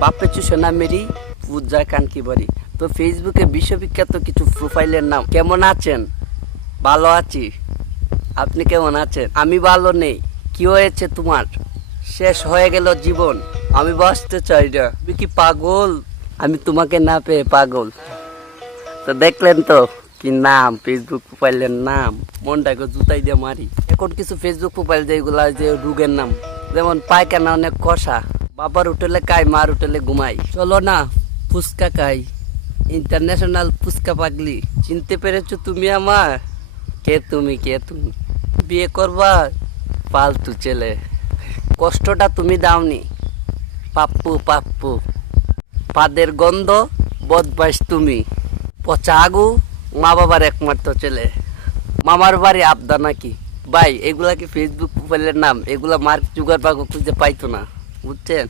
বাপে চুষনা মেরি পূজা কানকি বাড়ি। তো ফেসবুকে বিশ্ববিখ্যাত কিছু প্রোফাইলের নাম। কেমন আছেন? ভালো আছি। আপনি কেমন আছেন? আমি ভালো নেই। কি হয়েছে তোমার? শেষ হয়ে গেল জীবন, আমি বাঁচতে চাই না। তুমি কি পাগল? আমি তোমাকে না পেয়ে পাগল। তো দেখলেন তো কি নাম, ফেসবুক প্রোফাইলের নাম। মনটাকে জুতাই দিয়ে মারি। এখন কিছু ফেসবুক প্রোফাইল যেগুলা যে রোগের নাম, যেমন পায়খানা অনেক কষা, বাবার হোটেলে খাই, মার হোটেলে ঘুমাই। চলো না ফুচকা খাই, ইন্টারন্যাশনাল ফুচকা পাগলি। চিনতে পেরেছো তুমি আমার? কে তুমি, কে তুমি? বিয়ে করবা ফালতু ছেলে। কষ্টটা তুমি দাওনি, পাপ্পু পাপ্পু। পাদের গন্ধ বদমাইশ তুমি। পচা আগু, মা বাবার একমাত্র ছেলে। মামার বাড়ি আবদা নাকি? ভাই এগুলা কি ফেসবুক প্রোফাইলের নাম? এগুলা মার্ক জুগারবার্গ খুঁজে পাইতো না, বুঝছেন?